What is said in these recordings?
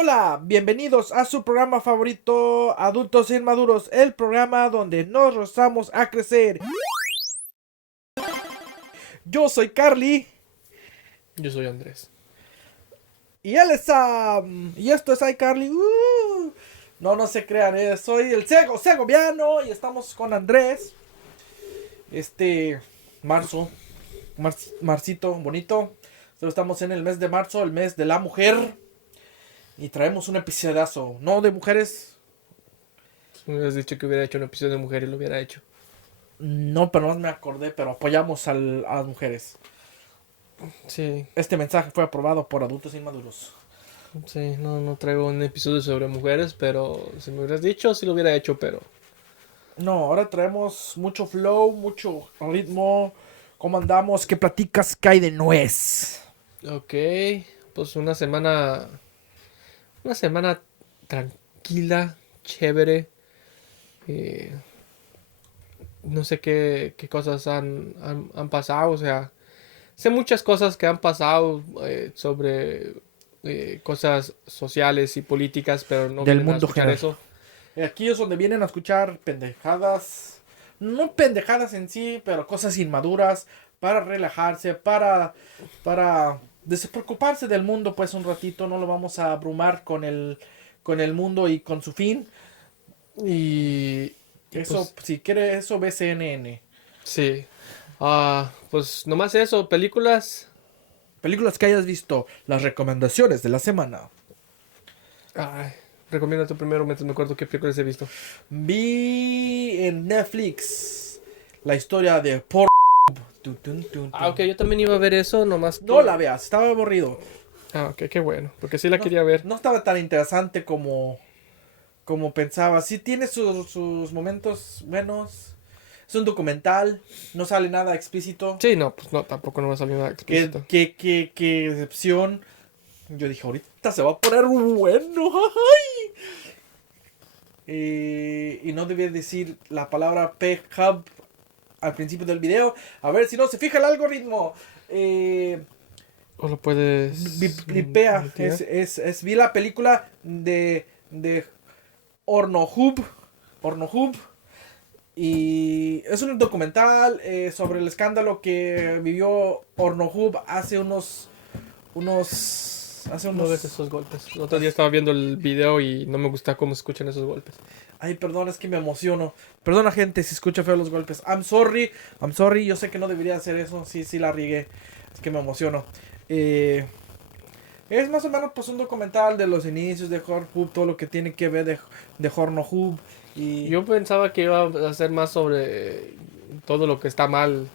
Hola, bienvenidos a su programa favorito, Adultos Inmaduros, el programa donde nos rozamos a crecer. Yo soy Carly Yo soy Andrés. y él es Sam. Y esto es iCarly. No, no se crean, soy el Segoviano y estamos con Andrés. Marzo, marcito, bonito. Estamos en el mes de marzo, el mes de la mujer. Y traemos un episodiazo, no de mujeres. Si me hubieras dicho que hubiera hecho un episodio de mujeres, lo hubiera hecho. No, pero no me acordé, pero apoyamos a las mujeres. Sí, Este mensaje fue aprobado por Adultos Inmaduros. sí, no traigo un episodio sobre mujeres, pero si me hubieras dicho, sí lo hubiera hecho, pero... No, ahora traemos mucho flow, mucho ritmo. ¿Cómo andamos? ¿Qué platicas? ¿Qué hay de nuez? Ok, pues una semana tranquila, chévere. eh, no sé qué cosas han pasado, o sea, sé muchas cosas que han pasado sobre cosas sociales y políticas, pero no Del vienen a mundo escuchar general. eso. Aquí es donde vienen a escuchar pendejadas. No pendejadas en sí, pero cosas inmaduras. Para relajarse, para despreocuparse del mundo, pues un ratito. No lo vamos a abrumar con el mundo y con su fin. Y, y Eso, pues si quiere eso, ve CNN. sí. Pues nomás eso, películas. Películas que hayas visto, las recomendaciones de la semana. Ay, recomiendo tu primero mientras me acuerdo qué películas he visto. Vi en Netflix la historia de por... Tun, tun, tun, Ok, tun. yo también iba a ver eso, nomás No la que... veas, estaba aburrido. Ok, qué bueno, porque sí la No, quería ver. no estaba tan interesante como pensaba. Sí tiene sus momentos buenos. Es un documental, no sale nada explícito. Sí, no, pues no, tampoco no va a salir nada Qué, explícito. qué, qué, qué decepción. Yo dije, ahorita se va a poner bueno. Ay. Y no debía decir la palabra P-Hub al principio del video. A ver si no se fija el algoritmo. O lo puedes Blipea. omitir. Vi la película de Ornohub. Ornohub. Y es un documental sobre el escándalo que vivió Ornohub hace No ves unos... esos golpes. El otro día estaba viendo el video y no me gusta cómo se escuchan esos golpes. Ay, perdón, es que me emociono. Perdona, gente, si escucha feo los golpes. I'm sorry, yo sé que no debería hacer eso. Sí, sí la riegué. Es que me emociono. Eh, es más o menos pues un documental de los inicios de Hornhub, todo lo que tiene que ver de Hornohub. Y Yo pensaba que iba a ser más sobre todo lo que está mal,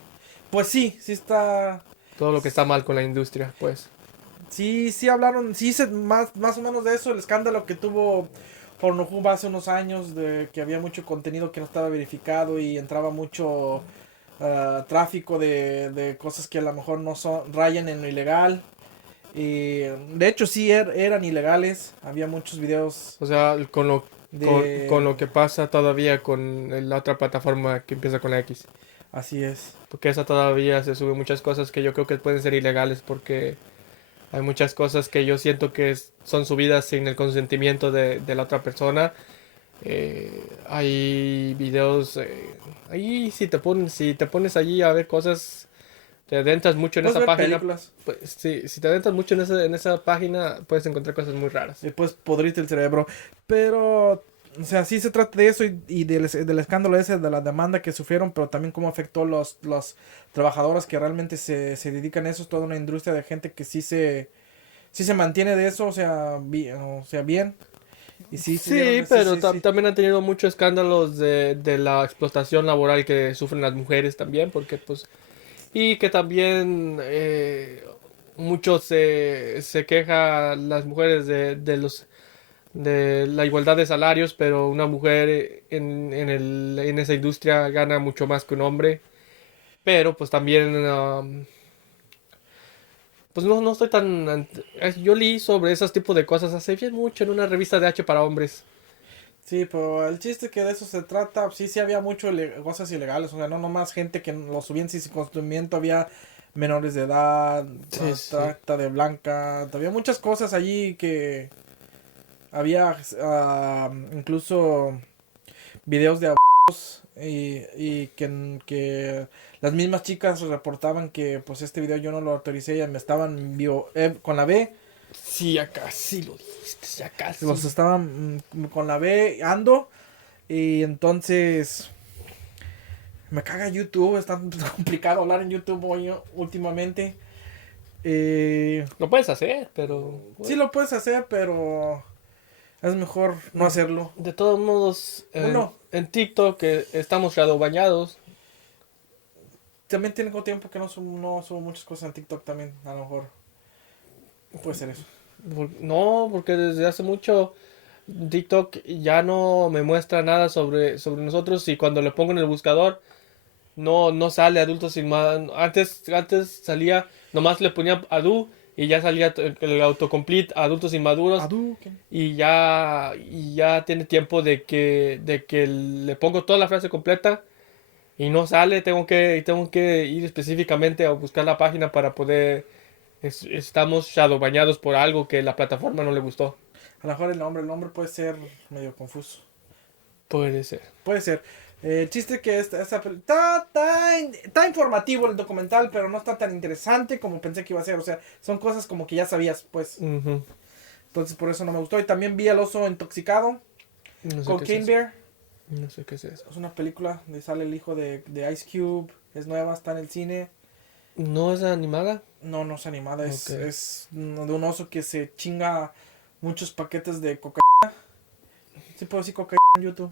pues sí, sí está... todo lo que está mal con la industria, pues. Sí, sí hablaron, sí más o menos de eso, el escándalo que tuvo Pornhub hace unos años, de que había mucho contenido que no estaba verificado y entraba mucho tráfico de cosas que a lo mejor no son, rayan en lo ilegal. Y de hecho sí eran ilegales, había muchos videos O sea, con de... lo que pasa todavía con la otra plataforma que empieza con la X. Así es. Porque esa todavía se sube muchas cosas que yo creo que pueden ser ilegales porque hay muchas cosas que yo siento que son subidas sin el consentimiento de la otra persona. Hay videos, ahí si te pones allí a ver cosas, te adentras mucho en Puedes esa ver página. películas, Pues, sí, si te adentras mucho en esa página, puedes encontrar cosas muy raras. después podrirte el cerebro. Pero, o sea, sí se trata de eso y del escándalo ese, de la demanda que sufrieron, pero también cómo afectó los trabajadoras que realmente se dedican a eso. Es toda una industria de gente que sí se mantiene de eso, o sea, bien. Y sí se Sí, dieron, sí, pero sí, sí. también han tenido muchos escándalos de la explotación laboral que sufren las mujeres también, porque pues, y que también mucho se queja las mujeres de la igualdad de salarios, pero una mujer en esa industria gana mucho más que un hombre, pero pues también pues no estoy yo leí sobre esos tipos de cosas hace bien mucho en una revista de H para hombres. Sí, pero el chiste que de eso se trata, sí, sí había mucho cosas ilegales, o sea, no nomás gente que lo subían sin su consentimiento, había menores de edad, Sí, sí. trata de blanca, había muchas cosas allí Había incluso videos de abusos y que las mismas chicas reportaban que pues este video yo no lo autoricé y me estaban con la B. Sí, ya casi lo dijiste, ya casi. Los estaban con la B ando y entonces me caga YouTube, es tan complicado hablar en YouTube hoy últimamente. Lo puedes hacer, pero... Sí lo puedes hacer, pero es mejor no hacerlo. De todos modos, Uno. en TikTok estamos shadow bañados. También tengo tiempo que no subo muchas cosas en TikTok también, a lo mejor. Puede ser eso. No, porque desde hace mucho TikTok ya no me muestra nada sobre nosotros y cuando le pongo en el buscador no sale adultos sin más. Antes salía, nomás le ponía adu y ya salía el autocomplete adultos inmaduros y ya tiene tiempo de que le pongo toda la frase completa y no sale. Tengo que ir específicamente a buscar la página para poder. Estamos shadow bañados por algo que la plataforma no le gustó. A lo mejor el nombre puede ser medio confuso. Puede ser. Puede ser. El chiste que está informativo el documental, pero no está tan interesante como pensé que iba a ser. O sea, son cosas como que ya sabías, pues. Ujú. Entonces por eso no me gustó. Y también vi El oso intoxicado, No sé qué es Cocaine eso. Bear. No sé qué es eso. Es una película donde sale el hijo de Ice Cube. Es nueva, está en el cine. ¿No es animada? No, no es animada. Ok. Es de un oso que se chinga muchos paquetes de cocaína. Sí puedo decir cocaína en YouTube.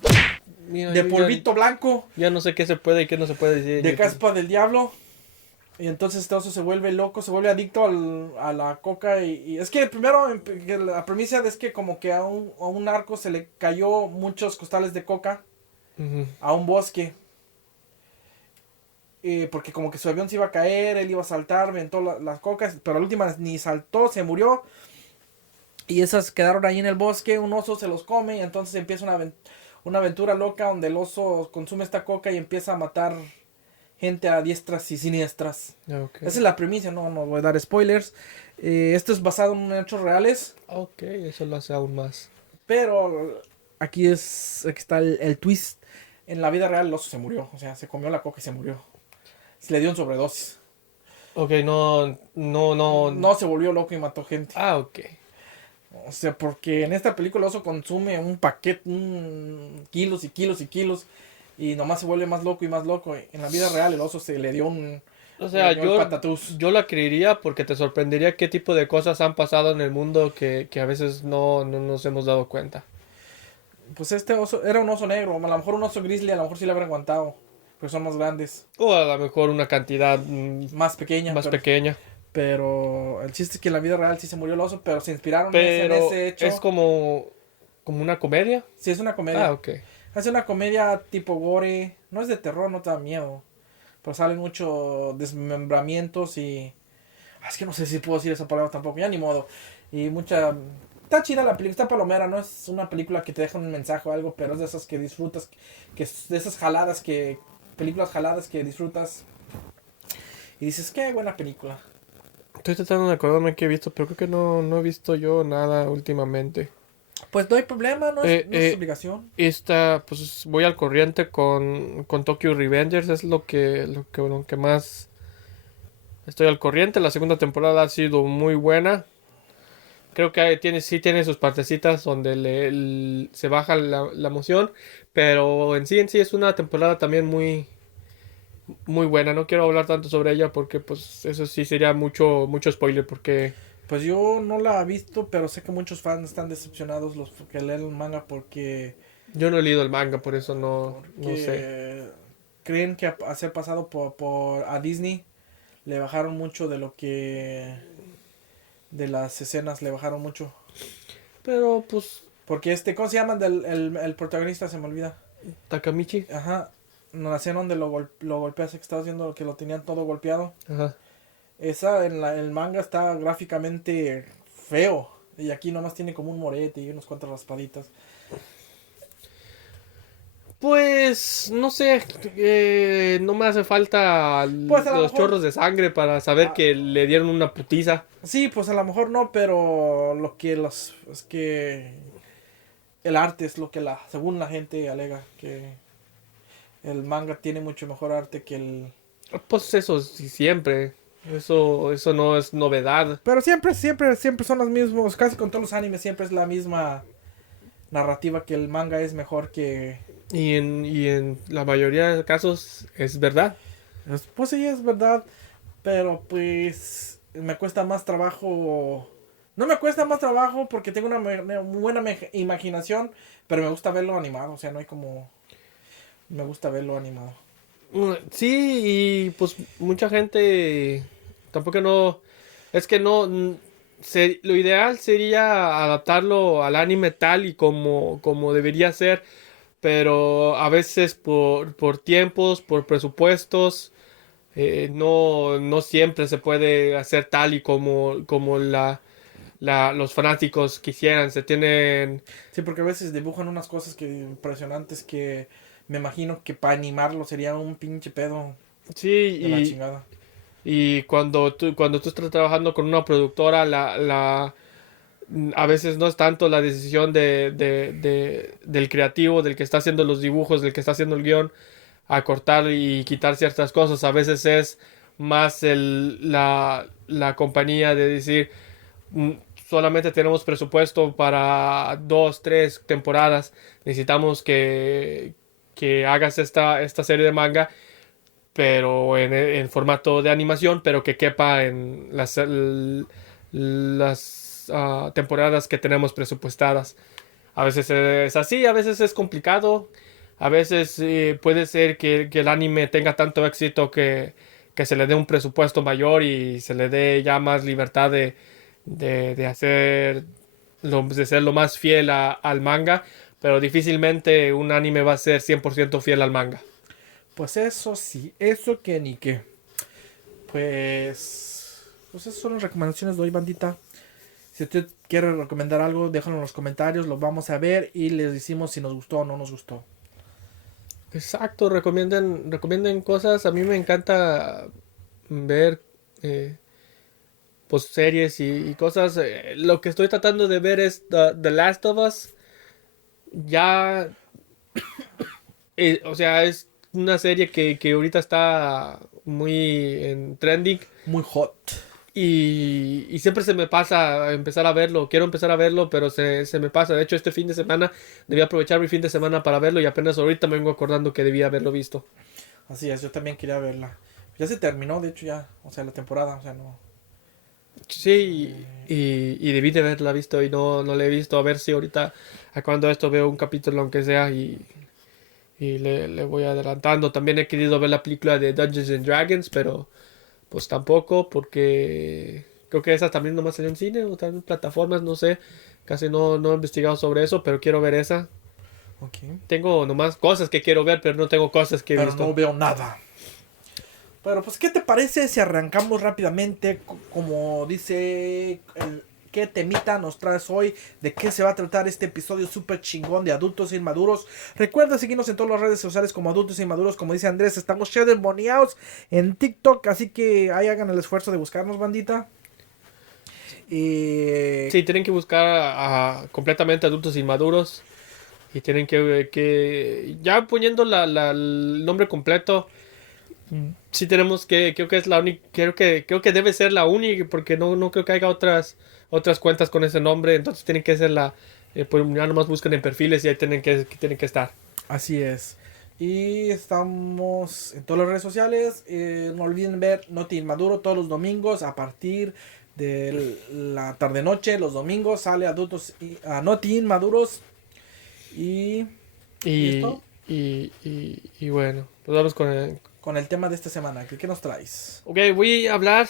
Mira, De yo polvito blanco. ya no sé qué se puede y qué no se puede decir en De YouTube. caspa del diablo. Y entonces este oso se vuelve loco, se vuelve adicto a la coca. Y es que primero que la premisa es que como que a un narco se le cayó muchos costales de coca Ujú. a un bosque. Porque como que su avión se iba a caer, él iba a saltar, aventó las cocas, pero la última ni saltó, se murió. Y esas quedaron ahí en el bosque, un oso se los come y entonces empieza una aventura loca donde el oso consume esta coca y empieza a matar gente a diestras y siniestras. Ok. Esa es la premisa, no voy a dar spoilers. Esto es basado en hechos reales, Ok, eso lo hace aún más. pero aquí está el twist. En la vida real el oso se murió, o sea, se comió la coca y se murió. Se le dio un sobredosis. Ok, no. No se volvió loco y mató gente. Ah, ok. O sea, porque en esta película el oso consume un paquete, kilos y kilos y kilos. Y nomás se vuelve más loco y más loco. En la vida real el oso se le dio O sea, le dio el patatús. yo la creería porque te sorprendería qué tipo de cosas han pasado en el mundo que a veces no nos hemos dado cuenta. Pues este oso era un oso negro. A lo mejor un oso grizzly, a lo mejor sí le habría aguantado. Pero son más grandes. O a lo mejor una cantidad Más pequeña. más pequeña. Pero el chiste es que en la vida real sí se murió el oso. Pero se inspiraron Pero en ese hecho. es como una comedia. Sí, es una comedia. Ah, ok. Es una comedia tipo gore. No es de terror, no te da miedo. Pero salen muchos desmembramientos y... Es que no sé si puedo decir esa palabra tampoco. Ya ni modo. Y mucha... Está chida la película, está palomera. No es una película que te deja un mensaje o algo, pero es de esas que disfrutas. De esas jaladas que... Películas jaladas que disfrutas. Y dices, qué buena película. Estoy tratando de acordarme que he visto, pero creo que no he visto yo nada últimamente. Pues no hay problema, no es Eh, obligación. Pues voy al corriente con Tokyo Revengers, es lo que más estoy al corriente. La segunda temporada ha sido muy buena. Creo que sí tiene sus partecitas donde se baja la emoción, pero en sí es una temporada también muy, muy buena. No quiero hablar tanto sobre ella porque pues eso sí sería mucho spoiler porque Pues yo no la he visto, pero sé que muchos fans están decepcionados los que leen el manga porque... yo no he leído el manga, por eso no sé. que creen que a ser pasado a Disney le bajaron mucho de lo que de las escenas le bajaron mucho Pero pues porque ¿cómo se llama el protagonista? Se me olvida. Takamichi. Ajá, la escena donde lo golpeas, que estaba haciendo que lo tenían todo golpeado, Ajá. esa el manga está gráficamente feo y aquí nomás tiene como un morete y unos cuantas raspaditas. Pues no sé, no me hace falta Pues a lo los mejor- chorros de sangre para saber Ah. que le dieron una putiza. Sí, pues a lo mejor no, pero lo que es que el arte es lo que según la gente alega que el manga tiene mucho mejor arte que el... Pues eso sí, siempre. Eso no es novedad. Pero siempre son los mismos, casi con todos los animes siempre es la misma narrativa que el manga es mejor que... Y en la mayoría de casos es verdad. Pues sí, es verdad, pero pues me cuesta más trabajo... No me cuesta más trabajo porque tengo una buena imaginación, pero me gusta verlo animado, o sea, no hay como... Me gusta verlo animado. Sí, y pues mucha gente tampoco no... Es que no... lo ideal sería adaptarlo al anime tal y como debería ser, pero a veces por tiempos, por presupuestos, no siempre se puede hacer tal y como los fanáticos quisieran. Se tienen... Sí, porque a veces dibujan unas cosas que impresionantes que me imagino que para animarlo sería un pinche pedo de la Sí, chingada. y cuando tú estás trabajando con una productora, a veces no es tanto la decisión del creativo, del que está haciendo los dibujos, del que está haciendo el guión, a cortar y quitar ciertas cosas. A veces es más la compañía de decir, "Mm, solamente tenemos presupuesto para 2, 3 temporadas. Necesitamos que hagas esta serie de manga, pero en formato de animación, pero que quepa en las temporadas que tenemos presupuestadas". A veces es así, a veces es complicado, a veces puede ser que el anime tenga tanto éxito que se le dé un presupuesto mayor y se le dé ya más libertad de hacer de ser lo más fiel al manga, pero difícilmente un anime va a ser 100% fiel al manga. Pues eso sí, eso que ni qué. Pues esas son las recomendaciones de hoy, bandita. Si usted quiere recomendar algo, déjalo en los comentarios, lo vamos a ver y les decimos si nos gustó o no nos gustó. Exacto, recomienden cosas. A mí me encanta ver pues series y cosas. Lo que estoy tratando de ver es The Last of Us. Ya, o sea, es una serie que ahorita está muy en trending. Muy hot. Y siempre se me pasa empezar a verlo. Quiero empezar a verlo, pero se me pasa. De hecho, este fin de semana debía aprovechar mi fin de semana para verlo y apenas ahorita me vengo acordando que debía haberlo visto. Así es, yo también quería verla. Ya se terminó, de hecho ya, o sea, la temporada, o sea, no. Sí, y debí de haberla visto y no la he visto. A ver si ahorita, a cuando esto veo un capítulo, aunque sea, y le voy adelantando. También he querido ver la película de Dungeons and Dragons, pero pues tampoco, porque creo que esa también nomás salió en cine o también en plataformas, no sé. Casi no he investigado sobre eso, pero quiero ver esa. Ok. Tengo nomás cosas que quiero ver, pero no tengo cosas que he Pero no visto. veo nada. Pero pues, ¿qué te parece si arrancamos rápidamente? Como dice ¿qué temita nos traes hoy? ¿De qué se va a tratar este episodio súper chingón de Adultos Inmaduros? Recuerda seguirnos en todas las redes sociales como Adultos Inmaduros. Como dice Andrés, estamos shadowboneados en TikTok. Así que ahí hagan el esfuerzo de buscarnos, bandita. Y... Sí, tienen que buscar completamente adultos inmaduros. Y tienen ya poniendo el nombre completo, sí tenemos creo que es la única, creo que debe ser la única, porque no creo que haya otras cuentas con ese nombre, entonces tienen que ser pues ya nomás buscan en perfiles y ahí tienen que estar. Así es. Y estamos en todas las redes sociales. No olviden ver Noti Inmaduro todos los domingos a partir de la tarde-noche. Los domingos sale a Noti Inmaduros. Y Y, listo y bueno, pues vamos con el tema de esta semana. ¿Qué nos traes? Ok, voy a hablar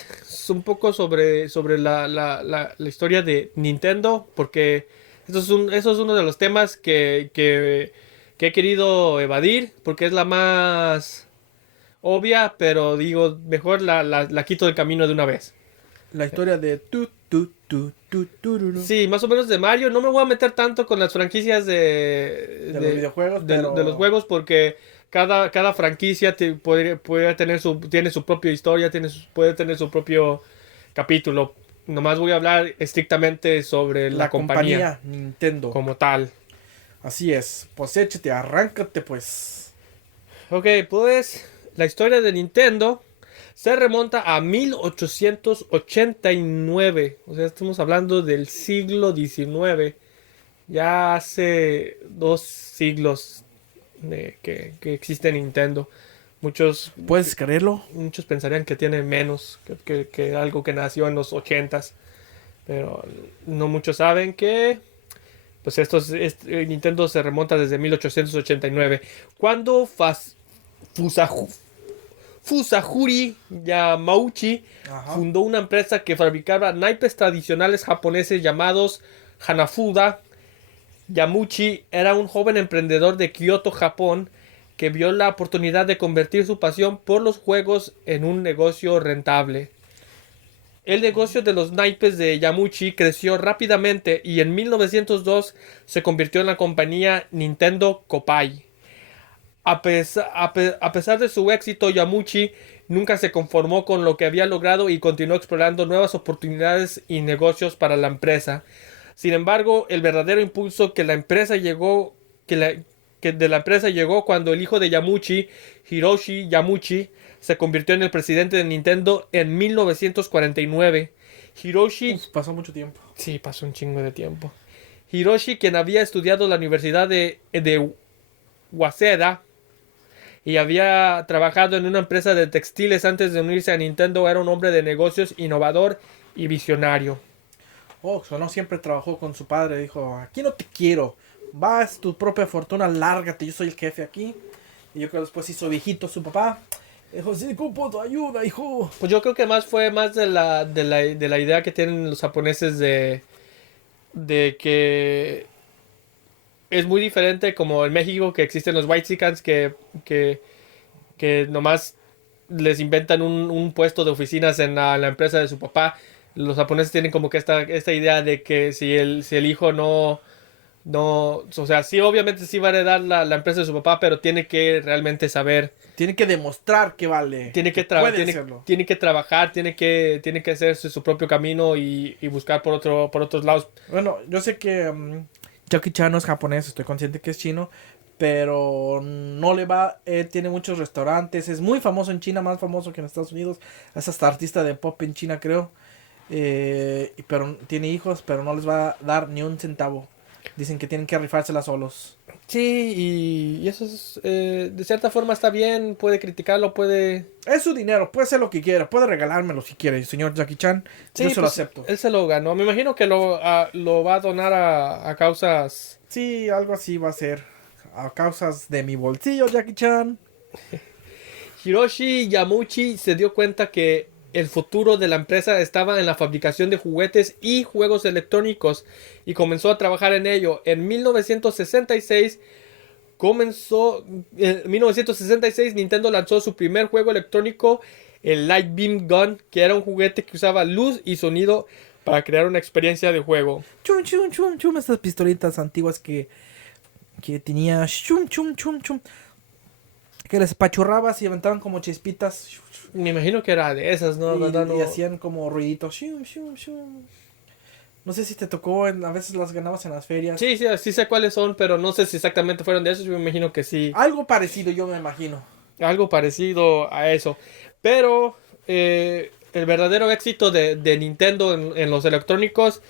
un poco sobre la historia de Nintendo, porque eso es uno de los temas que he querido evadir, porque es la más obvia, pero digo, mejor la quito del camino de una vez. La historia de tururú. Sí, más o menos de Mario. No me voy a meter tanto con las franquicias De los videojuegos, de los juegos, porque cada franquicia puede tiene su propia historia, puede tener su propio capítulo. Nomás voy a hablar estrictamente sobre la compañía Nintendo. como tal. Así es. Pues échate, arráncate pues. Ok, pues la historia de Nintendo se remonta a 1889. O sea, estamos hablando del siglo XIX. Ya hace 2 siglos que existe Nintendo. Muchos, ¿Puedes creerlo? muchos pensarían que tiene menos que algo que nació en los 80s. Pero no muchos saben que pues Nintendo se remonta desde 1889. Cuando Fusahu- Fusajuri Yamauchi Ajá. fundó una empresa que fabricaba naipes tradicionales japoneses llamados Hanafuda. Yamauchi era un joven emprendedor de Kioto, Japón, que vio la oportunidad de convertir su pasión por los juegos en un negocio rentable. El negocio de los naipes de Yamauchi creció rápidamente y en 1902 se convirtió en la compañía Nintendo Kopai. A pesar de su éxito, Yamauchi nunca se conformó con lo que había logrado y continuó explorando nuevas oportunidades y negocios para la empresa. Sin embargo, el verdadero impulso de la empresa llegó cuando el hijo de Yamauchi, Hiroshi Yamauchi, se convirtió en el presidente de Nintendo en 1949. Hiroshi, Uf, pasó mucho tiempo. sí, pasó un chingo de tiempo. Hiroshi, quien había estudiado en la Universidad de Waseda y había trabajado en una empresa de textiles antes de unirse a Nintendo, era un hombre de negocios innovador y visionario. Oh, no siempre trabajó con su padre. Dijo, aquí no te quiero. Vas tu propia fortuna, lárgate. Yo soy el jefe aquí. Y yo creo que después hizo viejito su papá. Dijo, sí, ¿cómo tu ayuda, hijo? Pues yo creo que fue más de la idea que tienen los japoneses de que es muy diferente como en México que existen los whitexicans que nomás les inventan un puesto de oficinas en la empresa de su papá. Los japoneses tienen como que esta idea de que si el hijo no, o sea, sí, obviamente sí va a heredar la empresa de su papá, pero tiene que realmente saber, Tiene que demostrar que vale. tiene que, Que tra- puede tiene, hacerlo. tiene que trabajar, tiene que hacerse su propio camino y buscar por otros lados. Bueno, yo sé que Jackie Chan no es japonés, estoy consciente que es chino, pero no le va, tiene muchos restaurantes, es muy famoso en China, más famoso que en Estados Unidos, es hasta artista de pop en China creo, pero tiene hijos, pero no les va a dar ni un centavo, dicen que tienen que rifársela solos. Sí, y eso es, de cierta forma está bien, puede criticarlo, puede... Es su dinero, puede hacer lo que quiera, puede regalármelo si quiere, señor Jackie Chan, yo Sí, se lo pues acepto. él se lo ganó. Me imagino que lo va a donar a causas. Sí, algo así va a ser, a causas de mi bolsillo, Jackie Chan. Hiroshi Yamauchi se dio cuenta que el futuro de la empresa estaba en la fabricación de juguetes y juegos electrónicos y comenzó a trabajar en ello. En 1966 Nintendo lanzó su primer juego electrónico, el Light Beam Gun, que era un juguete que usaba luz y sonido para crear una experiencia de juego. Chum, chum, chum, chum, estas pistolitas antiguas que tenía chum, chum, chum, chum, que les pachurrabas y aventaban como chispitas Me imagino que era de esas, ¿no? ¿Verdad? y No. hacían como ruiditos. Chum, chum, chum. No sé si te tocó, a veces las ganabas en las ferias. Sí, sí, sí sé cuáles son, pero no sé si exactamente fueron de esos. Yo me imagino que sí. Algo parecido, yo me imagino. Algo parecido a eso. Pero el verdadero éxito de Nintendo en los electrónicos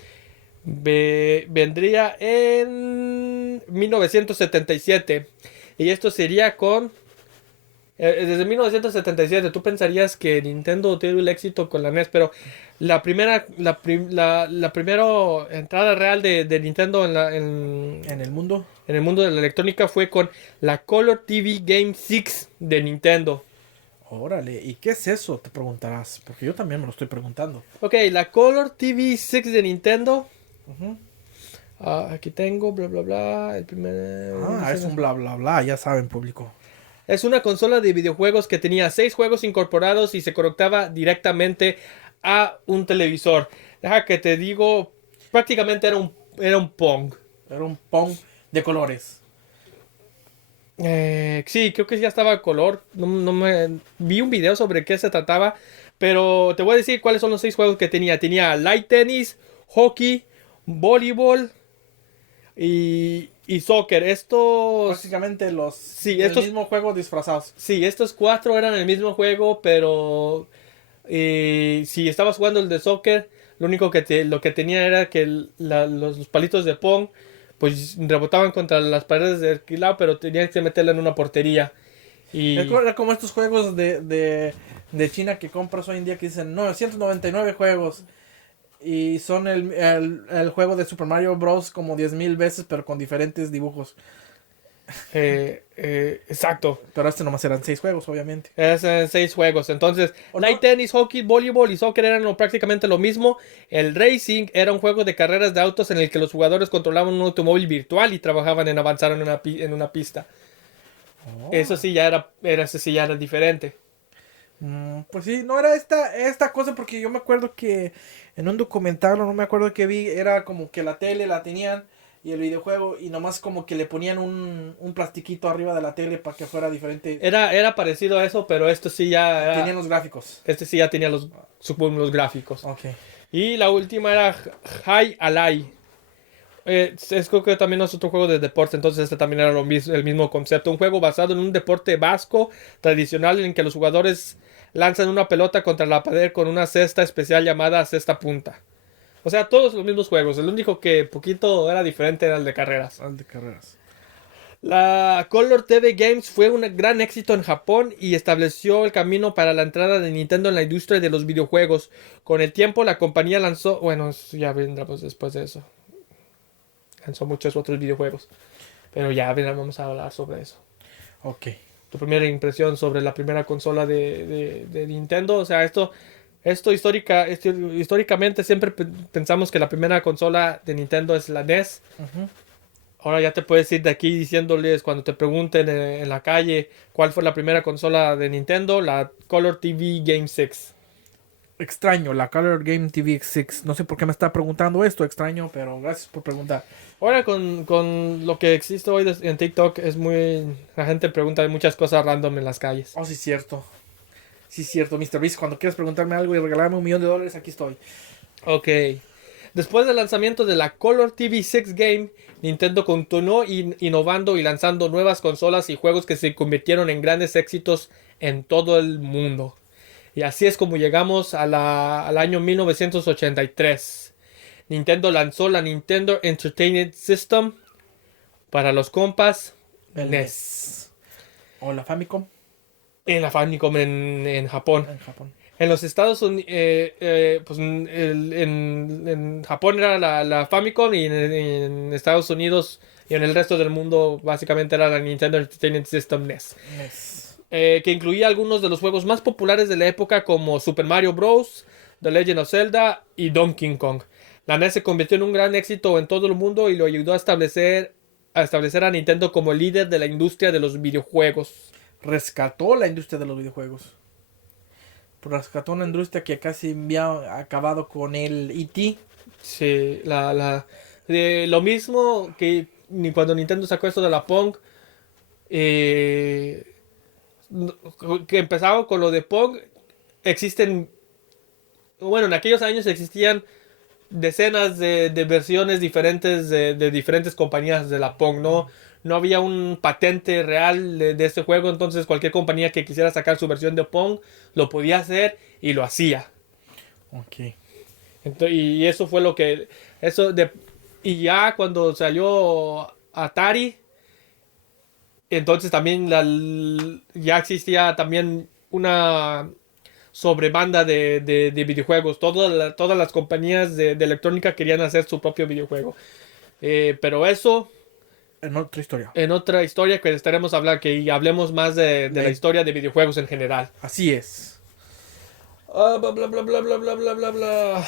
vendría en 1977. Y esto sería con... desde 1977 tú pensarías que Nintendo tuvo el éxito con la NES, pero la primera entrada real de Nintendo En el mundo. en el mundo de la electrónica fue con la Color TV Game 6 de Nintendo. Órale, ¿y qué es eso? Te preguntarás, porque yo también me lo estoy preguntando. Ok, la Color TV 6 de Nintendo. Ujú. Aquí tengo, bla, bla, bla. El primer... Es un bla, bla, bla, ya saben, público. Es una consola de videojuegos que tenía 6 juegos incorporados y se conectaba directamente a un televisor. Deja que te digo, prácticamente era un Pong. Era un Pong de colores. Sí, creo que ya estaba a color. Vi un video sobre qué se trataba. Pero te voy a decir cuáles son los 6 juegos que tenía. Tenía light tennis, hockey, voleibol y soccer. Estos... Básicamente Sí, el estos... mismo juego disfrazados. Sí, estos 4 eran el mismo juego, pero si estabas jugando el de soccer, lo único lo que tenía era que los palitos de Pong pues rebotaban contra las paredes del lado, pero tenías que meterla en una portería. Y Era como estos juegos de China que compras hoy en día que dicen 999 juegos. Y son el juego de Super Mario Bros. Como 10,000 veces, pero con diferentes dibujos. exacto. Pero nomás eran 6 juegos, obviamente. Es 6 juegos. Entonces, ¿O light no? tenis, hockey, voleibol y soccer eran prácticamente lo mismo. El racing era un juego de carreras de autos en el que los jugadores controlaban un automóvil virtual y trabajaban en avanzar en una pista. Oh. Eso sí ya era diferente. Pues sí, no era esta cosa porque yo me acuerdo que en un documental, o no me acuerdo que vi, era como que la tele la tenían y el videojuego y nomás como que le ponían un plastiquito arriba de la tele para que fuera diferente. Era parecido a eso, pero esto sí ya era, Tenían los gráficos. este sí ya tenía supongo, los gráficos. Ok. Y la última era High Alai. Creo que también es otro juego de deporte, entonces este también era el mismo concepto. Un juego basado en un deporte vasco tradicional en que los jugadores lanzan una pelota contra la pared con una cesta especial llamada cesta punta. O sea, todos los mismos juegos. El único que poquito era diferente era el de carreras. Al de carreras. La Color TV Games fue un gran éxito en Japón y estableció el camino para la entrada de Nintendo en la industria de los videojuegos. Con el tiempo la compañía lanzó... Bueno, ya vendremos después de eso. Lanzó muchos otros videojuegos. Pero ya vamos a hablar sobre eso. Ok. Tu primera impresión sobre la primera consola de Nintendo. O sea, históricamente siempre pensamos que la primera consola de Nintendo es la NES. Ujú. Ahora ya te puedes ir de aquí diciéndoles cuando te pregunten en la calle cuál fue la primera consola de Nintendo, la Color TV Game 6. Extraño, la Color Game TV X6. No sé por qué me está preguntando esto, extraño, pero gracias por preguntar. Ahora con lo que existe hoy en TikTok es muy... La gente pregunta muchas cosas random en las calles. Oh, sí, cierto. Sí, cierto, Mr. Beast. Cuando quieras preguntarme algo y regalarme $1,000,000, aquí estoy. Ok. Después del lanzamiento de la Color TV 6 Game, Nintendo continuó innovando y lanzando nuevas consolas y juegos que se convirtieron en grandes éxitos en todo el mundo. Y así es como llegamos al año 1983. Nintendo lanzó la Nintendo Entertainment System para los compas El NES. O la Famicom En la Famicom en Japón. en Japón. En los Estados Unidos, pues en Japón era la Famicom y en Estados Unidos y en el resto del mundo básicamente era la Nintendo Entertainment System NES. NES. Que incluía algunos de los juegos más populares de la época como Super Mario Bros., The Legend of Zelda y Donkey Kong. La NES se convirtió en un gran éxito en todo el mundo y lo ayudó a establecer a Nintendo como líder de la industria de los videojuegos. Rescató la industria de los videojuegos. Rescató una industria que casi había acabado con el E.T. Sí, lo mismo que cuando Nintendo sacó esto de la Pong, que empezaba con lo de Pong, existen, bueno, en aquellos años existían decenas de versiones diferentes de diferentes compañías de la Pong, ¿no? No había un patente real de este juego, entonces cualquier compañía que quisiera sacar su versión de Pong lo podía hacer y lo hacía. Ok. Y eso fue lo que... y ya cuando salió Atari, entonces también ya existía también una sobrebanda de videojuegos. Todas las compañías de electrónica querían hacer su propio videojuego. Pero eso... En otra historia. En otra historia que estaremos hablando, que hablemos más de la historia de videojuegos en general. Así es. Bla, bla, bla, bla, bla, bla, bla, bla, bla.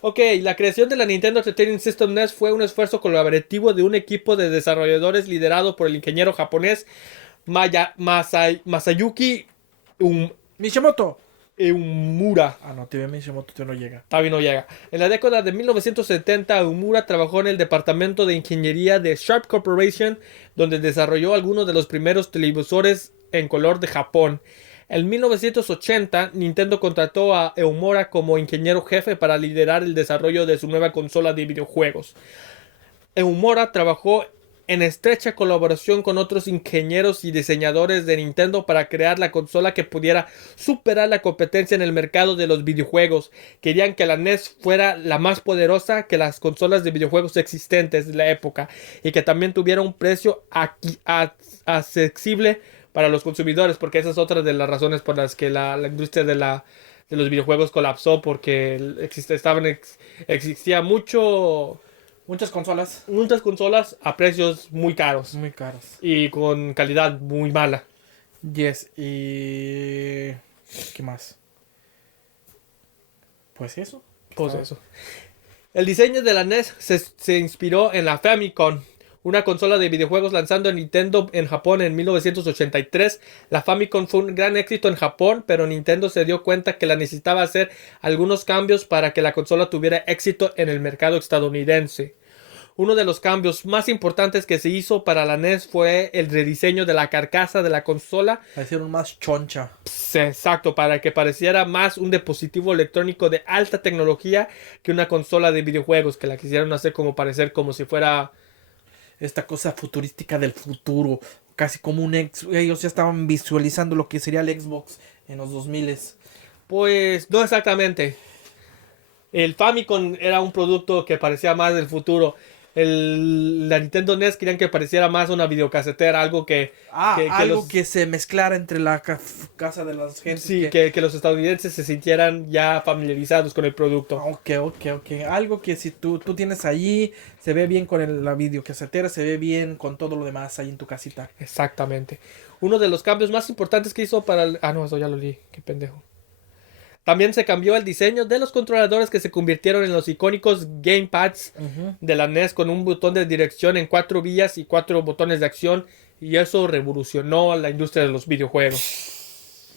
Ok, la creación de la Nintendo Entertainment System NES fue un esfuerzo colaborativo de un equipo de desarrolladores liderado por el ingeniero japonés Masayuki Mishimoto. Umura. Ah, no, TV Mishimoto te no llega. Todavía no llega. En la década de 1970, Umura trabajó en el departamento de ingeniería de Sharp Corporation, donde desarrolló algunos de los primeros televisores en color de Japón. En 1980, Nintendo contrató a Umura como ingeniero jefe para liderar el desarrollo de su nueva consola de videojuegos. Eumora trabajó en estrecha colaboración con otros ingenieros y diseñadores de Nintendo para crear la consola que pudiera superar la competencia en el mercado de los videojuegos. Querían que la NES fuera la más poderosa que las consolas de videojuegos existentes de la época y que también tuviera un precio accesible para los consumidores, porque esa es otra de las razones por las que la industria de los videojuegos colapsó, porque existía Muchas consolas. muchas consolas a precios muy caros Muy caras. y con calidad muy mala. Yes, y... ¿Qué más? Pues eso. Pues Estaba- eso. El diseño de la NES se inspiró en la Famicom, una consola de videojuegos lanzando en Nintendo en Japón en 1983. La Famicom fue un gran éxito en Japón, pero Nintendo se dio cuenta que la necesitaba hacer algunos cambios para que la consola tuviera éxito en el mercado estadounidense. Uno de los cambios más importantes que se hizo para la NES fue el rediseño de la carcasa de la consola. La hicieron más choncha. Exacto, para que pareciera más un dispositivo electrónico de alta tecnología que una consola de videojuegos, que la quisieron hacer como parecer como si fuera... Esta cosa futurística del futuro. Casi como un ellos ya estaban visualizando lo que sería el Xbox en los 2000. Pues no exactamente. El Famicom era un producto que parecía más del futuro. La Nintendo NES querían que pareciera más una videocasetera, algo que Algo que se mezclara entre la casa de las gentes. sí, que los estadounidenses se sintieran ya familiarizados con el producto. Ok. Algo que si tú tienes allí, se ve bien con la videocasetera, se ve bien con todo lo demás ahí en tu casita. Exactamente. Uno de los cambios más importantes que hizo para el... Ah, no, eso ya lo leí. Qué pendejo. También se cambió el diseño de los controladores, que se convirtieron en los icónicos gamepads de la NES con un botón de dirección en 4 vías y 4 botones de acción, y eso revolucionó la industria de los videojuegos.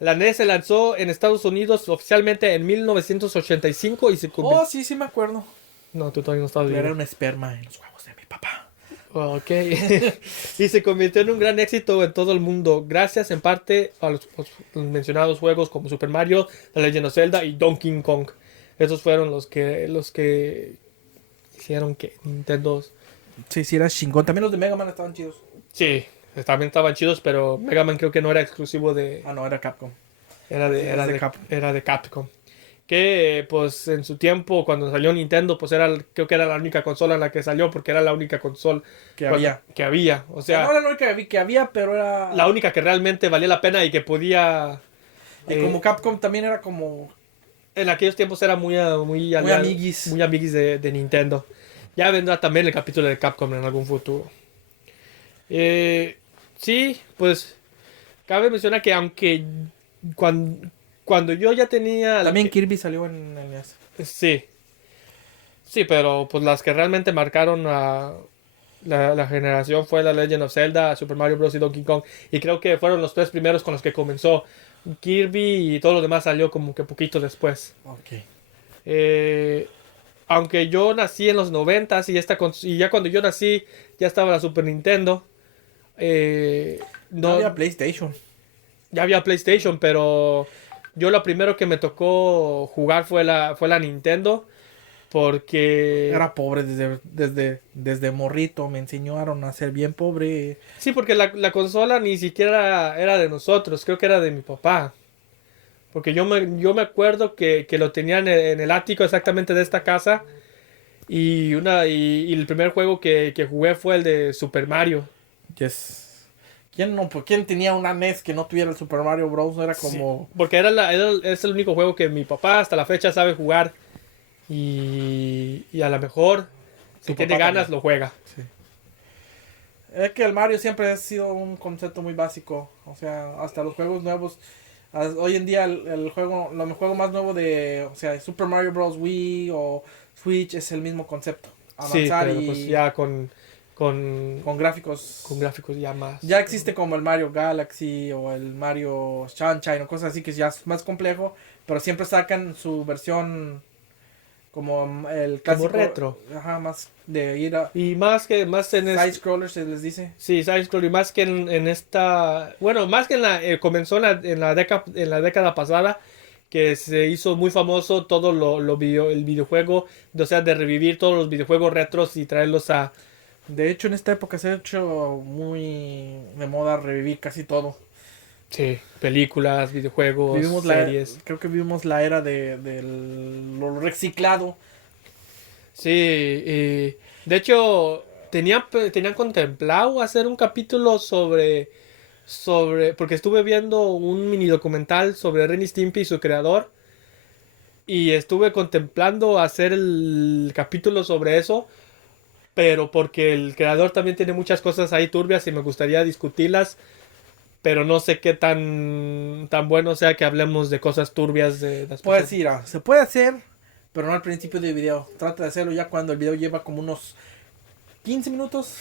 La NES se lanzó en Estados Unidos oficialmente en 1985 y se convirtió... Oh, sí me acuerdo. No, tú todavía no estabas Era vivo. un esperma en los huevos de mi papá. Ok. Y se convirtió en un gran éxito en todo el mundo, gracias en parte a los mencionados juegos como Super Mario, The Legend of Zelda y Donkey Kong. Esos fueron los que hicieron que Nintendo... Sí, era chingón. También los de Mega Man estaban chidos. Sí, también estaban chidos, pero Mega Man creo que no era exclusivo de... Ah, no, era Capcom. Era de, Sí, era es de de, Capcom. era de Capcom. Que pues en su tiempo, cuando salió Nintendo, pues creo que era la única consola en la que salió, porque era la única consola Que había. que había. O sea, No era la única que había, pero era... la única que realmente valía la pena y que podía... Y como Capcom también era como... En aquellos tiempos era muy amiguis. muy amiguis de Nintendo. Ya vendrá también el capítulo de Capcom en algún futuro. Sí, pues cabe mencionar que aunque cuando yo ya tenía... También Kirby salió en el NES. Sí. Sí, pero pues las que realmente marcaron la generación fue la Legend of Zelda, Super Mario Bros. Y Donkey Kong. Y creo que fueron los 3 primeros con los que comenzó. Kirby y todo lo demás salió como que poquito después. Ok. Aunque yo nací en los 90s y ya cuando yo nací ya estaba la Super Nintendo. No había PlayStation. Ya había PlayStation, pero yo lo primero que me tocó jugar fue la Nintendo. Porque... Era pobre desde morrito. Me enseñaron a ser bien pobre. Sí, porque la consola ni siquiera era de nosotros, creo que era de mi papá. Porque yo me acuerdo que lo tenían en el ático exactamente de esta casa. Y el primer juego que jugué fue el de Super Mario. Yes. ¿Quién tenía una NES que no tuviera el Super Mario Bros? Era como... Sí, porque es el único juego que mi papá hasta la fecha sabe jugar. Y a lo mejor, si Tu tiene papá ganas, también. lo juega. Sí. Es que el Mario siempre ha sido un concepto muy básico. O sea, hasta los juegos nuevos. Hoy en día el juego más nuevo o sea, Super Mario Bros. Wii o Switch es el mismo concepto. Sí, Avanzar pero y pues ya con gráficos. gráficos ya más. Ya existe como el Mario Galaxy o el Mario Sunshine o cosas así que ya es más complejo. Pero siempre sacan su versión como el clásico. Como retro. Ajá, más de ir a... Y más en Side scrollers se les dice. sí, side scroll, y más que en esta, bueno, más que comenzó en la década pasada, que se hizo muy famoso todo el videojuego, o sea, de revivir todos los videojuegos retros y traerlos a... De hecho, en esta época se ha hecho muy de moda revivir casi todo. Sí, películas, videojuegos, Vivimos series. creo que vivimos la era de lo reciclado. Sí, y de hecho tenían contemplado hacer un capítulo porque estuve viendo un mini documental sobre Ren y Stimpy y su creador y estuve contemplando hacer el capítulo sobre eso, pero porque el creador también tiene muchas cosas ahí turbias y me gustaría discutirlas, pero no sé qué tan bueno sea que hablemos de cosas turbias de las Puedes personas. ir se puede hacer, pero no al principio del video. Trata de hacerlo ya cuando el video lleva como unos 15 minutos.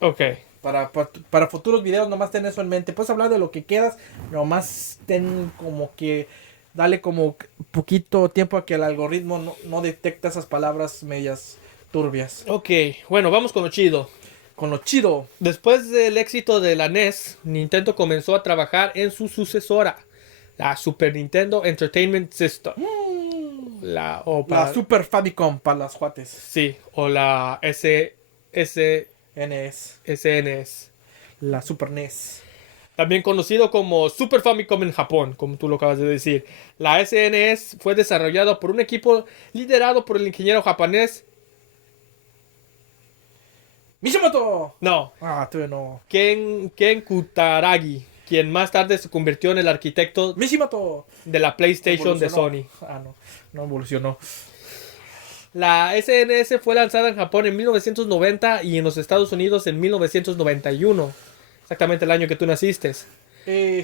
Ok. Para futuros videos, nomás ten eso en mente. Puedes hablar de lo que quieras, nomás ten como que dale como poquito tiempo a que el algoritmo no detecta esas palabras medias turbias. Ok, bueno, vamos con lo chido. Con lo chido. Después del éxito de la NES, Nintendo comenzó a trabajar en su sucesora, la Super Nintendo Entertainment System. La Super Famicom para las Juates. Sí, o la NES. SNES. La Super NES. También conocido como Super Famicom en Japón, como tú lo acabas de decir. La SNES fue desarrollada por un equipo liderado por el ingeniero japonés. ¡Mishimoto! No, Tú no. Ken Kutaragi, quien más tarde se convirtió en el arquitecto ¡Mishimoto! de la PlayStation de Evolucionó. Sony. No evolucionó. La SNES fue lanzada en Japón en 1990 y en los Estados Unidos en 1991. Exactamente el año que tú naciste.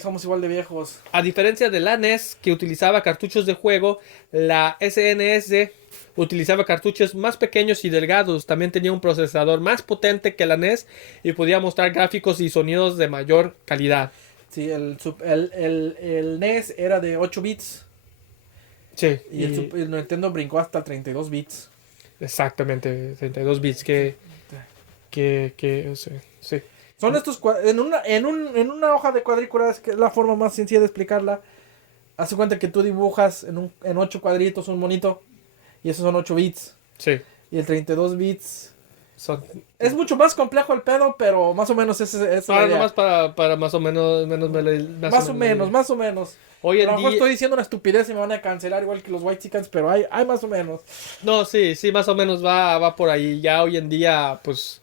Somos igual de viejos. A diferencia de la NES, que utilizaba cartuchos de juego, la SNES utilizaba cartuchos más pequeños y delgados. También tenía un procesador más potente que la NES y podía mostrar gráficos y sonidos de mayor calidad. Sí, el NES era de 8 bits. Sí. Y el Nintendo brincó hasta 32 bits. Exactamente, 32 bits. Sí. Son estos en una hoja de cuadrículas, que es la forma más sencilla de explicarla. Haz cuenta que tú dibujas en 8 cuadritos un monito. Y esos son 8 bits. Sí. Y el 32 bits. Es mucho más complejo el pedo, pero más o menos es la idea. Nomás para más o menos. Más o menos. Hoy A en lo mejor día. estoy diciendo una estupidez y me van a cancelar igual que los White Chickens, pero hay más o menos. No, sí, más o menos va por ahí. Ya hoy en día, pues.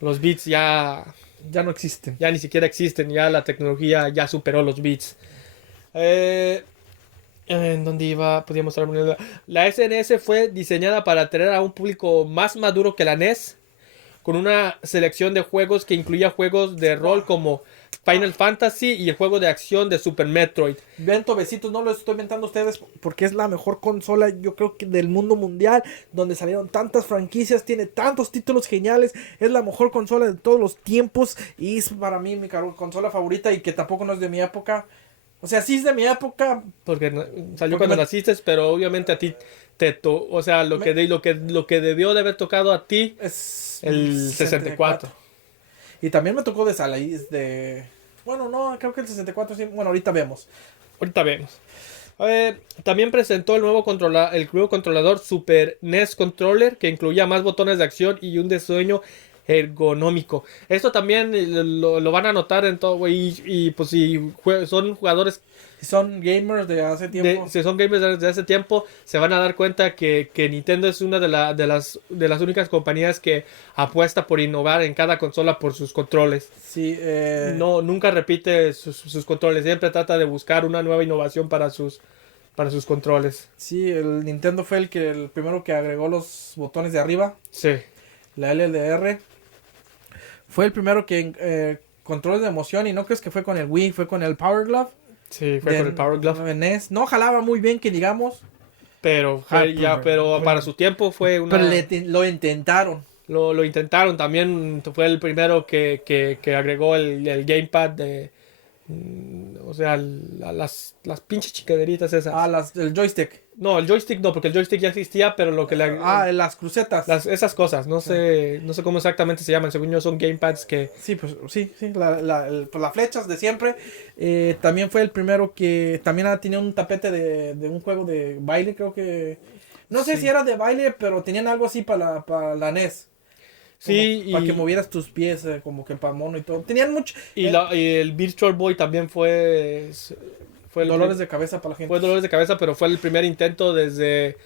Los bits ya Ya no existen. ni siquiera existen. Ya la tecnología ya superó los bits. ¿En dónde iba? Podíamos estar. La SNES fue diseñada para atraer a un público más maduro que la NES, con una selección de juegos que incluía juegos de rol como Final Fantasy y el juego de acción de Super Metroid. Vento, besitos, no lo estoy inventando a ustedes porque es la mejor consola, yo creo que del mundo mundial, donde salieron tantas franquicias, tiene tantos títulos geniales, es la mejor consola de todos los tiempos y es para mí mi consola favorita y que tampoco no es de mi época. O sea, sí es de mi época. Porque salió cuando naciste, pero obviamente a ti o sea, lo que debió de haber tocado a ti Es el 64. Y también me tocó de Salaís de... Bueno, no, creo que el 64 sí. Bueno, ahorita vemos. Ahorita vemos. También presentó el nuevo controlador Super NES Controller, que incluía más botones de acción y un diseño ergonómico. Esto también lo van a notar en todo. Y pues si son jugadores, Si son gamers de hace tiempo. si son gamers de hace tiempo, se van a dar cuenta que Nintendo es una de las únicas compañías que apuesta por innovar en cada consola por sus controles. Sí, Nunca repite sus controles, siempre trata de buscar una nueva innovación para sus controles. Sí, el Nintendo fue el primero que agregó los botones de arriba. Sí. La LDR. Fue el primero que controles de emoción. Y no crees que fue con el Wii, fue con el Power Glove. Sí, fue con el Power Glove. De NES. No jalaba muy bien, que digamos. Pero para su tiempo fue una... Pero lo intentaron. Lo intentaron. También fue el primero que agregó el gamepad O sea, las pinches chingaderitas esas. El joystick. No, el joystick no, porque el joystick ya existía, pero lo que Las crucetas. esas cosas, no sé cómo exactamente se llaman, según yo son gamepads que... Sí, pues sí, pues las flechas de siempre. También fue el primero que también tenía un tapete de un juego de baile, creo que... No sé Sí. si era de baile, pero tenían algo así para la NES. Sí, Para que movieras tus pies, como que para mono y todo. Tenían mucho... y el Virtual Boy también fue dolores de cabeza para la gente. Fue dolores de cabeza, pero fue el primer intento desde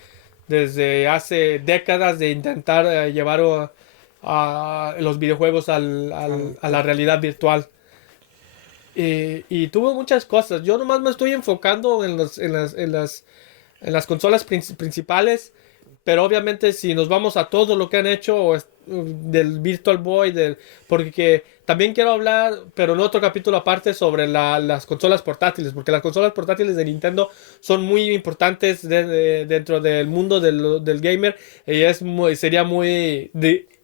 hace décadas de intentar llevar a los videojuegos a la realidad virtual. Y tuvo muchas cosas. Yo nomás me estoy enfocando en las consolas principales, pero obviamente si nos vamos a todo lo que han hecho del Virtual Boy, porque también quiero hablar, pero en otro capítulo aparte, sobre las consolas portátiles, porque las consolas portátiles de Nintendo son muy importantes dentro del mundo del gamer, y sería muy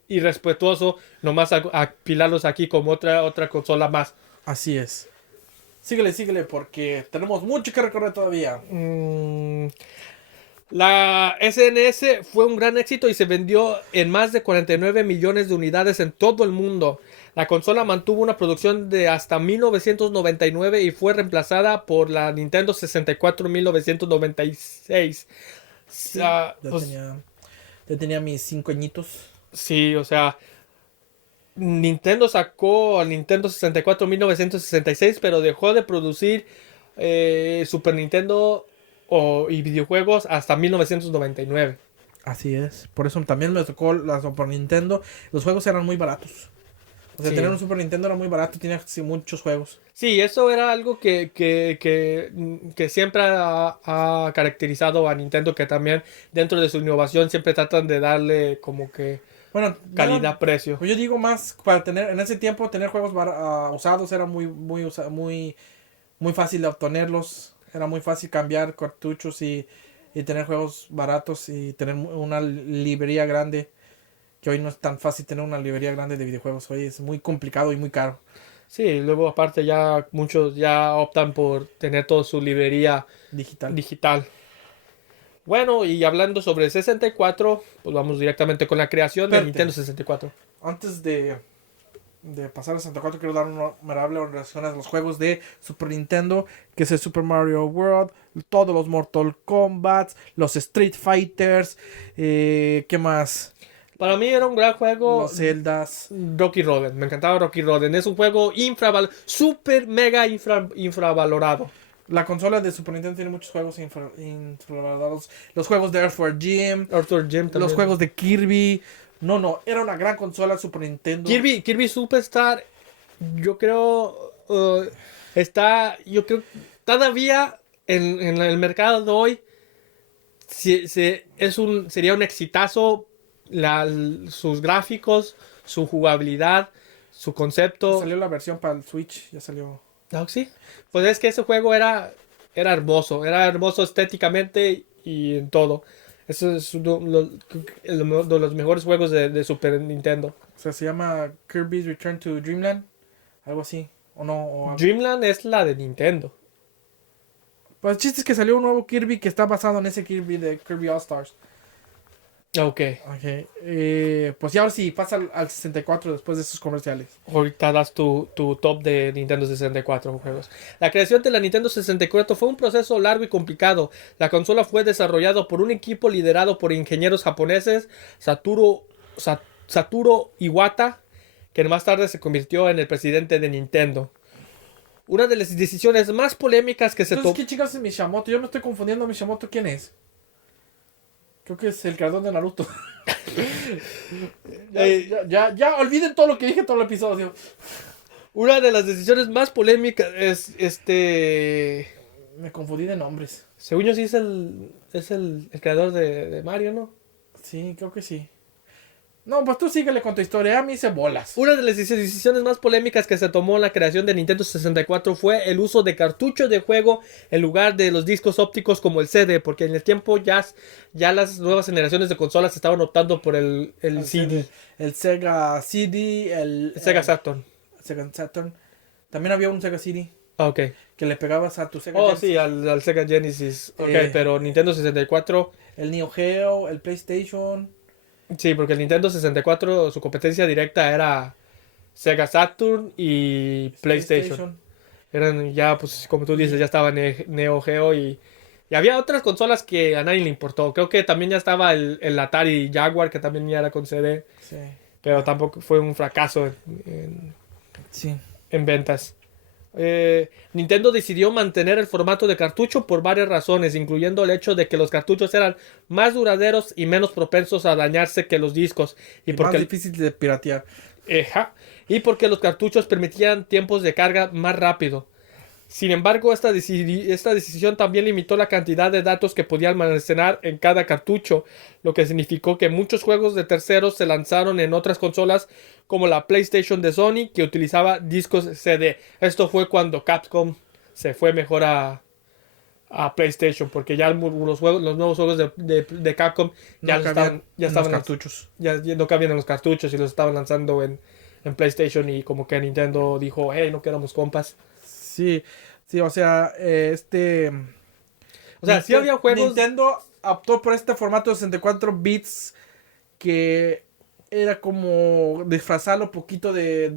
irrespetuoso nomás apilarlos aquí como otra consola más. Así es. Síguele, porque tenemos mucho que recorrer todavía. La SNS fue un gran éxito y se vendió en más de 49 millones de unidades en todo el mundo. La consola mantuvo una producción de hasta 1999 y fue reemplazada por la Nintendo 64 en 1996. Sí, ya tenía mis 5 añitos. Sí, o sea, Nintendo sacó al Nintendo 64 en 1966, pero dejó de producir Super Nintendo y videojuegos hasta 1999. Así es. Por eso también me tocó la Super Nintendo. Los juegos eran muy baratos. O sea, tener un Super Nintendo era muy barato y tenía muchos juegos. Sí, eso era algo que siempre ha caracterizado a Nintendo, que también dentro de su innovación siempre tratan de darle como que calidad-precio. Pues yo digo más, para tener, en ese tiempo tener juegos usados era muy fácil de obtenerlos. Era muy fácil cambiar cartuchos y tener juegos baratos y tener una librería grande. Que hoy no es tan fácil tener una librería grande de videojuegos. Hoy es muy complicado y muy caro. Sí, luego aparte ya muchos ya optan por tener toda su librería digital. Bueno, y hablando sobre 64, pues vamos directamente con la creación de Nintendo 64. Antes de pasar al 64, quiero dar una honorable relación a los juegos de Super Nintendo, que es el Super Mario World, todos los Mortal Kombat, los Street Fighters, ¿qué más? Para mí era un gran juego. Los Zeldas. Rocky Road, me encantaba Rocky Road. Es un juego super mega infravalorado. La consola de Super Nintendo tiene muchos juegos infravalorados. Los juegos de Earthworm Jim. También. Los juegos de Kirby. No, era una gran consola Super Nintendo. Kirby Superstar, yo creo, todavía en el mercado de hoy, sería un exitazo, sus gráficos, su jugabilidad, su concepto. Salió la versión para el Switch, ya salió. ¿No? Sí, pues es que ese juego era hermoso estéticamente y en todo. Eso es uno de los mejores juegos de Super Nintendo. O sea, se llama Kirby's Return to Dreamland. Algo así. ¿O no? Dreamland es la de Nintendo. Pues el chiste es que salió un nuevo Kirby que está basado en ese Kirby de Kirby All Stars. Ok. Pues ya ahora sí, pasa al 64 después de esos comerciales. Ahorita das tu top de Nintendo 64 juegos. La creación de la Nintendo 64 fue un proceso largo y complicado. La consola fue desarrollada por un equipo liderado por ingenieros japoneses, Satoru Iwata, que más tarde se convirtió en el presidente de Nintendo. Una de las decisiones más polémicas que se tomó... ¿Qué chicas es Miyamoto? Yo me estoy confundiendo. ¿Miyamoto quién es? Creo que es el creador de Naruto. ya olviden todo lo que dije en todo el episodio. Una de las decisiones más polémicas es Me confundí de nombres. Según yo sí es el creador de Mario, ¿no? Sí, creo que sí. No, pues tú síguele con tu historia, a mí se bolas. Una de las decisiones más polémicas que se tomó en la creación de Nintendo 64 fue el uso de cartuchos de juego en lugar de los discos ópticos como el CD, porque en el tiempo ya las nuevas generaciones de consolas estaban optando por el CD. El Sega CD, el Sega Saturn. Sega Saturn. También había un Sega CD. Ah, ok. que le pegabas a tu Sega Oh, Genesis. sí, al Sega Genesis. Ok, Eh, pero Nintendo 64. el Neo Geo, el PlayStation, Sí, porque el Nintendo 64, su competencia directa era Sega Saturn y PlayStation. PlayStation. Eran ya, pues, como tú dices, Y ya estaba Neo Geo y había otras consolas que a nadie le importó. Creo que también ya estaba el Atari Jaguar, que también ya era con CD, sí, pero tampoco fue un fracaso en, sí. en ventas. Nintendo decidió mantener el formato de cartucho por varias razones, incluyendo el hecho de que los cartuchos eran más duraderos y menos propensos a dañarse que los discos, y Y más porque, difícil de piratear. Eja, y porque los cartuchos permitían tiempos de carga más rápido. Sin embargo, esta decisión también limitó la cantidad de datos que podía almacenar en cada cartucho, lo que significó que muchos juegos de terceros se lanzaron en otras consolas como la PlayStation de Sony, que utilizaba discos CD. Esto fue cuando Capcom se fue mejor a PlayStation, porque ya los nuevos juegos de Capcom ya, No cabían ya en los estaban cartuchos. ya no cabían en los cartuchos y los estaban lanzando en PlayStation, y como que Nintendo dijo, hey, no quedamos compas. Sí, sí, o sea, O sea, sí había juegos. Nintendo optó por este formato de 64 bits que era como disfrazarlo un poquito de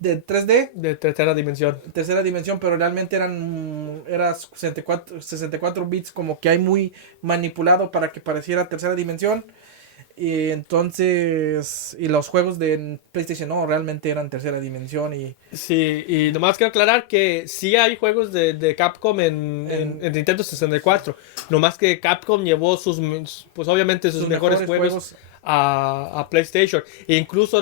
3D, De tercera dimensión. tercera dimensión, pero realmente era 64 bits como que hay muy manipulado para que pareciera tercera dimensión. Y entonces, y los juegos de PlayStation no, realmente eran tercera dimensión y Sí, y nomás quiero aclarar que sí hay juegos de Capcom en Nintendo 64. Nomás que Capcom llevó pues obviamente sus mejores juegos a PlayStation. E incluso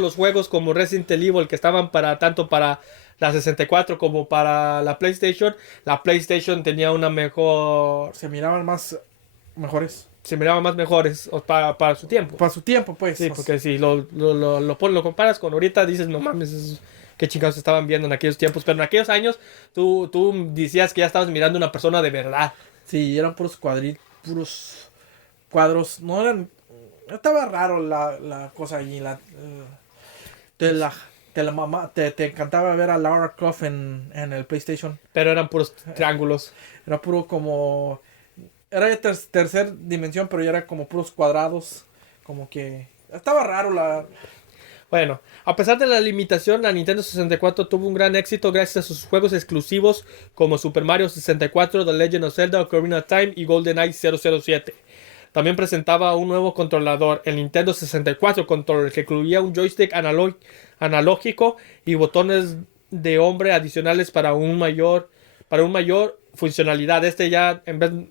los juegos como Resident Evil, que estaban tanto para la 64 como para la PlayStation tenía una mejor. se miraban más mejores Se miraba más mejores para su tiempo. para su tiempo, pues. Sí, porque si lo comparas con ahorita, dices, no mames, qué chingados estaban viendo en aquellos tiempos. Pero en aquellos años, tú decías que ya estabas mirando a una persona de verdad. Sí, eran puros cuadros, no eran, estaba raro la cosa allí, te la, te encantaba ver a Lara Croft en el PlayStation, Pero eran puros triángulos. era puro como, era de tercer dimensión, pero ya era como puros cuadrados, como que, estaba raro Bueno, a pesar de la limitación, la Nintendo 64 tuvo un gran éxito gracias a sus juegos exclusivos como Super Mario 64, The Legend of Zelda, Ocarina of Time y GoldenEye 007. También presentaba un nuevo controlador, el Nintendo 64 Controller, que incluía un joystick analógico y botones de hombre adicionales para un mayor funcionalidad. Este ya,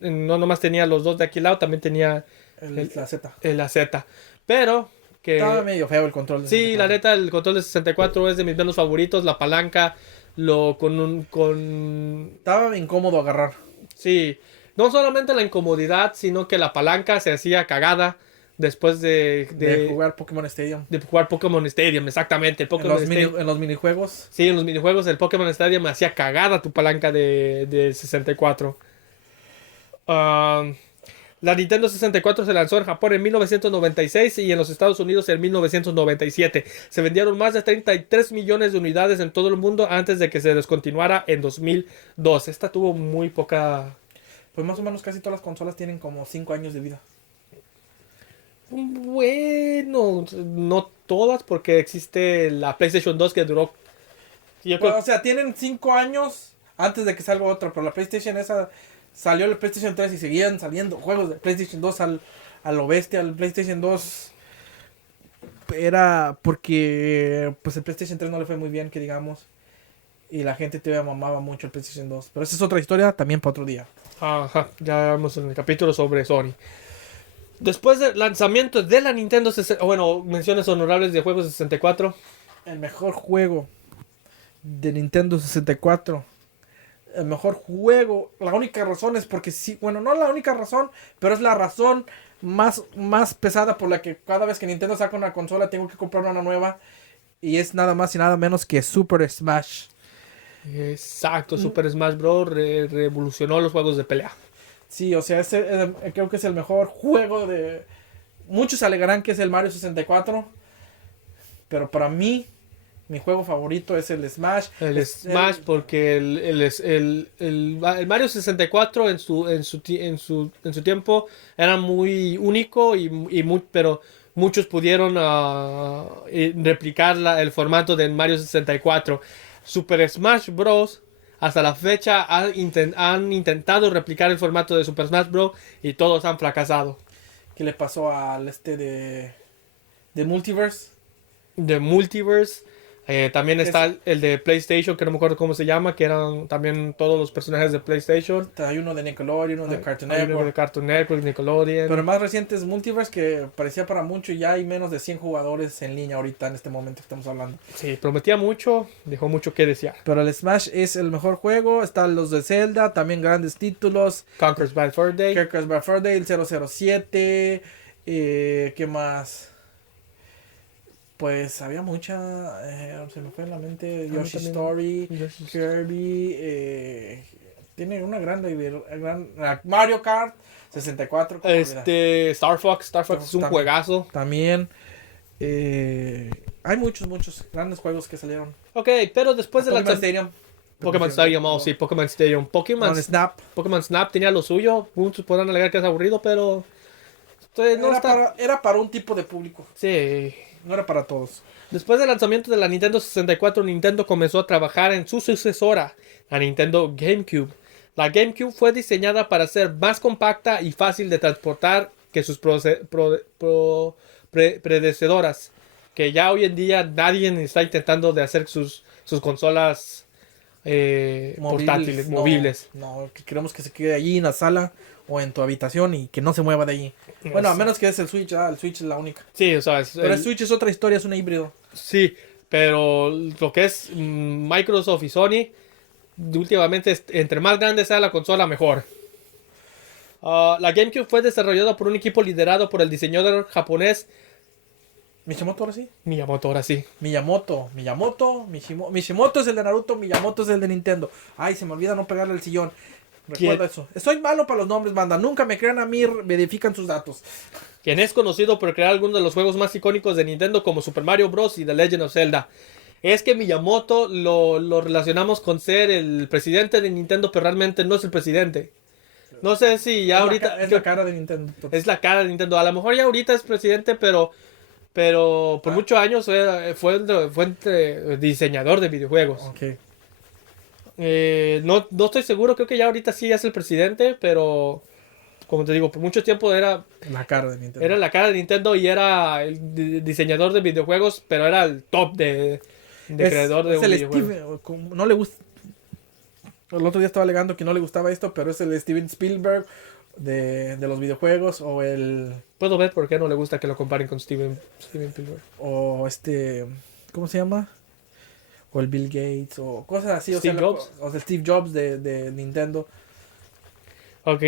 no nomás tenía los dos de aquí al lado, también tenía la Z. la Z. Pero Estaba que medio feo el control de sí, la 64. neta, el control de 64 es de mis menos favoritos. La palanca, con Estaba incómodo agarrar. sí, no solamente la incomodidad, sino que la palanca se hacía cagada después De jugar Pokémon Stadium. de jugar Pokémon Stadium, exactamente. El Pokémon Stadium. En los minijuegos. Sí, en los minijuegos del Pokémon Stadium me hacía cagada tu palanca de 64. La Nintendo 64 se lanzó en Japón en 1996 y en los Estados Unidos en 1997. Se vendieron más de 33 millones de unidades en todo el mundo antes de que se descontinuara en 2002. Esta tuvo muy poca. Pues más o menos casi todas las consolas tienen como 5 años de vida. Bueno, no todas, porque existe la PlayStation 2 que duró. Yo Pues, creo- o sea, tienen 5 años antes de que salga otra, pero la PlayStation esa salió el PlayStation 3 y seguían saliendo juegos de PlayStation 2 a lo bestia. El PlayStation 2 era porque pues el PlayStation 3 no le fue muy bien, que digamos. Y la gente todavía mamaba mucho el PlayStation 2. Pero esa es otra historia también para otro día. Ajá, ya vamos en el capítulo sobre Sony. Después del lanzamiento de la Nintendo 64, bueno, menciones honorables de juegos de 64. El mejor juego de Nintendo 64. El mejor juego. La única razón es porque sí. Bueno, no la única razón, pero es la razón más pesada por la que cada vez que Nintendo saca una consola tengo que comprar una nueva. Y es nada más y nada menos que Super Smash. Exacto, Super Smash Bros. Revolucionó los juegos de pelea. Sí, o sea, creo que es el mejor juego Muchos alegarán que es el Mario 64. Pero para mí Mi juego favorito es el Smash. El Smash, porque el Mario 64 en su tiempo era muy único pero muchos pudieron replicar el formato del Mario 64. Super Smash Bros. Hasta la fecha han intentado replicar el formato de Super Smash Bros. Y todos han fracasado. ¿Qué le pasó al de Multiverse? De Multiverse. También está el de PlayStation, que no me acuerdo cómo se llama, que eran también todos los personajes de PlayStation. Hay uno de Nickelodeon, uno de Cartoon Hay uno Network. de Cartoon Network, Nickelodeon. Pero el más reciente es Multiverse, que parecía para mucho y ya hay menos de 100 jugadores en línea ahorita en este momento que estamos hablando. Sí, prometía mucho, dejó mucho que desear. Pero el Smash es el mejor juego. Están los de Zelda, también grandes títulos. Conker's Bad Fur Day. Conker's Bad Fur Day, el 007. ¿Qué más? Pues había mucha. Se me fue en la mente. Yoshi Story, Kirby. Tiene una gran. Mario Kart 64. Star Fox. Star Fox es un juegazo. También. Hay muchos grandes juegos que salieron. Ok, pero después de Pokémon Stadium. Pokémon Stadium, sí, Pokémon Stadium. Pokémon Snap tenía lo suyo. Muchos podrán alegar que es aburrido, pero. Era para un tipo de público. Sí. No era para todos. Después del lanzamiento de la Nintendo 64, Nintendo comenzó a trabajar en su sucesora, la Nintendo GameCube. La GameCube fue diseñada para ser más compacta y fácil de transportar que sus predecesoras, que ya hoy en día nadie está intentando de hacer sus consolas portátiles, movibles. No, que queremos que se quede allí en la sala o en tu habitación y que no se mueva de allí. Bueno, a menos que es el Switch, el Switch es la única. Sí, o sea, pero el Switch es otra historia, es un híbrido. Sí, pero lo que es Microsoft y Sony, últimamente, entre más grande sea la consola, mejor. La GameCube fue desarrollada por un equipo liderado por el diseñador japonés ¿Miyamoto ahora sí? Miyamoto. Mishimoto es el de Naruto, Miyamoto es el de Nintendo. Ay, se me olvida no pegarle el sillón. Recuerda eso. Soy malo para los nombres, banda. Nunca me crean a mí, verifican sus datos. Quien es conocido por crear algunos de los juegos más icónicos de Nintendo como Super Mario Bros. Y The Legend of Zelda. Es que Miyamoto lo relacionamos con ser el presidente de Nintendo, pero realmente no es el presidente. No sé si ya ahorita... Es la cara de Nintendo. Es la cara de Nintendo. A lo mejor ya ahorita es presidente, pero por muchos años fue diseñador de videojuegos. Okay. No estoy seguro, creo que ya ahorita sí es el presidente, pero como te digo, por mucho tiempo era la cara de Nintendo. Era la cara de Nintendo y era el diseñador de videojuegos, pero era el top de creador de un videojuego. No le gusta. El otro día estaba alegando que no le gustaba esto, pero es el Steven Spielberg de los videojuegos o el... Puedo ver por qué no le gusta que lo comparen con Steven Spielberg. O ¿cómo se llama? O el Bill Gates o cosas así. Steve Jobs. O sea, Steve Jobs de Nintendo. Ok.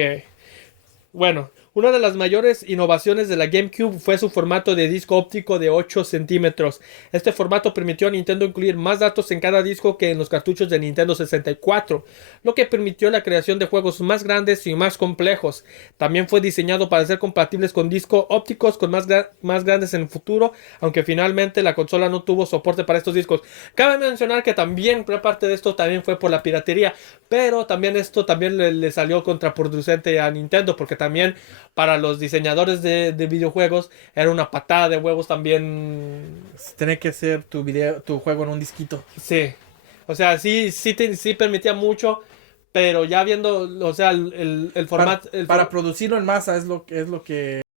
Bueno, una de las mayores innovaciones de la GameCube fue su formato de disco óptico de 8 centímetros. Este formato permitió a Nintendo incluir más datos en cada disco que en los cartuchos de Nintendo 64, lo que permitió la creación de juegos más grandes y más complejos. También fue diseñado para ser compatibles con discos ópticos con más grandes en el futuro, aunque finalmente la consola no tuvo soporte para estos discos. Cabe mencionar que también, gran parte de esto también fue por la piratería, pero también esto también le salió contraproducente a Nintendo, porque también para los diseñadores de videojuegos era una patada de huevos también. Tener que hacer tu juego en un disquito. Sí. O sea, sí permitía mucho, pero ya viendo, o sea, el formato... Para producirlo en masa es lo que